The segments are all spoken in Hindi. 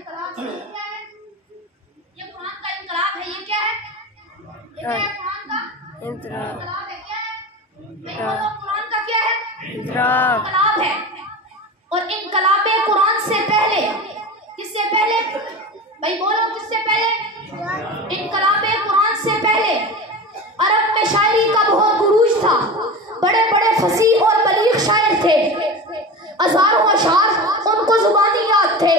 इनकलाब है। क्या है ये? कुरान का इनकलाब है। ये क्या है? ये क्या है? कुरान का इनकलाब है। क्या है? कुरान का क्या है? इनकलाब है। और इनकलाब कुरान से पहले, किससे पहले भाई बोलो, किससे पहले? इनकलाब कुरान से पहले अरब में शायरी का बहुत उरूज था। बड़े बड़े फसीह और बलीग शायर थे, हजारों अशार उनको जुबानी याद थे।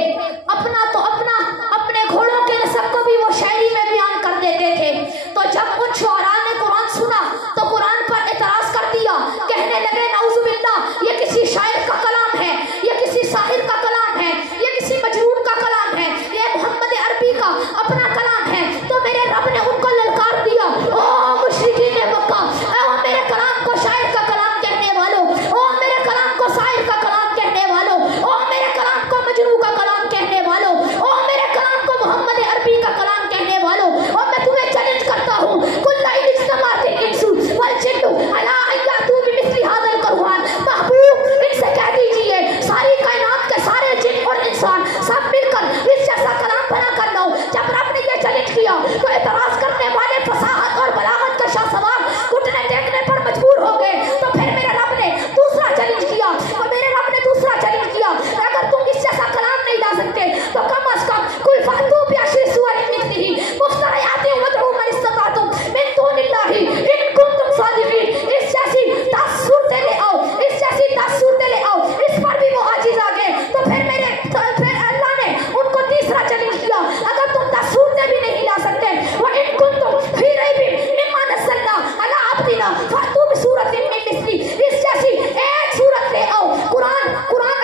अपना तो अपना, अपने घोड़ों के नसब को भी वो शायरी में बयान कर देते थे। तो जब उन शुअरा ने कुरान सुना तो कुरान पर एतराज कर दिया, कहने लगे नाउजुबिल्लाह, ये किसी शायर का कलाम है, ये किसी साहिर का कलाम है, ये किसी मजनून का कलाम है, ये मोहम्मद अरबी का अपना कलाम है। तो मेरे रब ने उनको ललकार दिया, ओ मुशरिकीन मक्का, ओ मेरे कलाम को शायर का कलाम कहने वालों, ओ मेरे कलाम को साहिर का कलाम कहने वालों, ओ मेरे कलाम को मजनू का कलाम कहने वालों, ओ मेरे कलाम को मोहम्मद अरबी का कलाम कहने वालों, और मैं तुम्हें चैलेंज करता हूँ, कुल्ला इज्तमाअतिल इंसु वल जिन्नु अला अन यातू बिमिस्लि हाज़ल कुरआन। महबूब, इनसे कह दीजिए सारी कायनात के सारे जिन और इंसान सब मिलकर इस जैसा कलाम बना कर लो। जब रब ने यह चैलेंज किया तो एतराज करने वाले फसाहत और बलागत का शाहसवार घुटने टेकने पर मजबूर हो गए। तो फिर मेरे रब ने दूसरा चैलेंज किया, तो मेरे रब ने दूसरा चैलेंज किया, अगर तुम इस जैसा कलाम नहीं ला सकते तो कम अज कम कुल फातू बिअशरी सूअरिन मिस्लिही मुफ्तरियातिन वदऊ मन इस्तताअतुम मिन दूनिल्लाहि इन कुंतुम सादिकीन। इस जैसी 10 सूरतें ले आओ, इस जैसी 10 सूरतें ले आओ। इस पर भी वो आजिज आ गए। तो फिर अल्लाह ने उनको तीसरा चैलेंज किया, अगर तुम 10 सूरतें भी नहीं ला सकते, वो इन कुंतुम फी रैबिन मिम्मा नज़्ज़लना अला अब्दिना फातू बिसूरतिन मिन मिस्ली। इस जैसी एक सूरत ले आओ। कुरान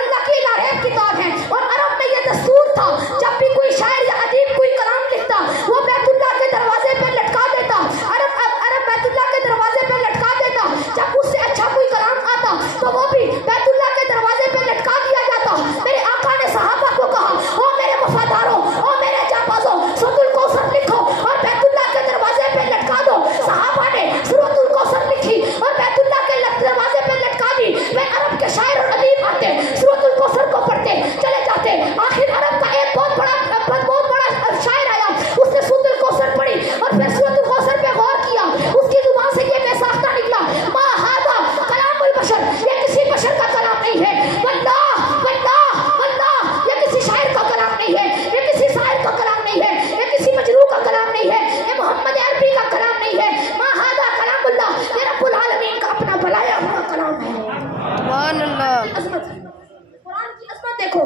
अल्लाह की लाहेब किताब है। और अरब में ये दस्तूर था, जब भी कोई शायर या अदीब कोई कलाम लिखता वो बैतुल्लाह के दरवाजे पे लटका देता। अरब बैतुल्लाह के दरवाजे पे लटका देता। जब उससे अच्छा कोई कलाम आता तो वो भी बैतुल्लाह के दरवाजे पे लटका दिया जाता। मेरे आका ने सहाबा को कहा, ओ मेरे वफादारों, ओ मेरे जाबाजों, सूरतुल कौसर लिखो और बैतुल्लाह के दरवाजे पे लटका दो। सहाबा ने सूरतुल कौसर लिखी और बैतुल्लाह के दरवाजे पे लटका दी। वे अरब के शायर और अदीब आते, सूरतुल कौसर को पढ़ते चले जाते। आखिर अरब का एक बहुत बड़ा शायर आया, उसने सूरतुल कौसर पढ़ी और फिर सूरतुल कौसर पे गौर किया। उसकी जुबान से ये बेसाख्ता निकला, मा हादा कलामुल बशर, ये किसी बशर का कलाम नहीं है। वल्लाह वल्लाह वल्लाह, ये किसी शायर का कलाम नहीं है, ये किसी शायर का कलाम नहीं है, ये किसी मजनू का कलाम नहीं है, ये मोहम्मद अरबी का कलाम नहीं है। मा हादा कलामुल्लाह, ये रब्बुल आलमीन का अपना बनाया हुआ कलाम है। सुभान अल्लाह। अज़मत, कुरान की अज़मत देखो।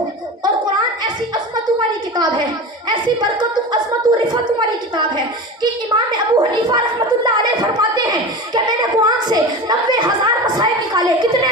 और कुरान ऐसी अज़मतों वाली किताब है, ऐसी बरकतों अज़मतों रिफ़तों वाली किताब है कि इमाम अबू हनीफा रहमतुल्लाह अलैह फरमाते हैं कि मैंने कुरान से 90,000 मसाइल निकाले। कितने?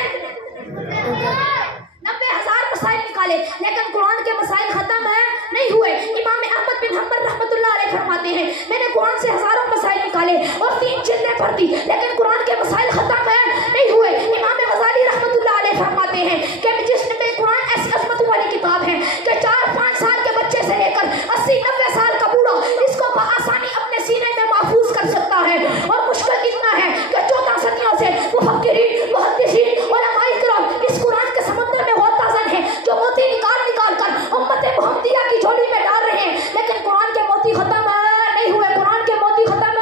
90,000 मसाइल निकाले, लेकिन कुरान के मसाइल खत्म है नहीं हुए। इमाम अहमद बिन हम्बल रहमतुल्लाह अलैह फरमाते हैं, मैंने कुरान से हजारों मसाइल निकाले और 3 जिल्दें पढ़ दी, लेकिन कुरान के मसाइल खत्म है नहीं हुए। इमाम गज़ाली रहमतुल्लाह अलैह फरमाते हैं कि जिसमें कुरान ऐसी अज़मत वाली किताब है कि 4-5 साल के बच्चे से लेकर 80-90 साल का बूढ़ा इसको बआसानी अपने सीने में महफूज कर सकता है। और मुश्किल इतना है कि 14 सदियों से मुफक्किरीन, मुहद्दिसीन, उलमाए किराम इस कुरान के समुद्र में गौताज़न है, जो मोती निकाल कर उम्मत मुहम्मदिया की झोली में डाल रहे हैं, लेकिन कुरान के मोती खत्म नहीं हुए। कुरान के मोती खत्म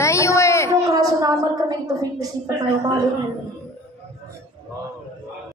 नहीं हुए। जो कहा सुना अमल करने की तौफीक नसीब फरमाए।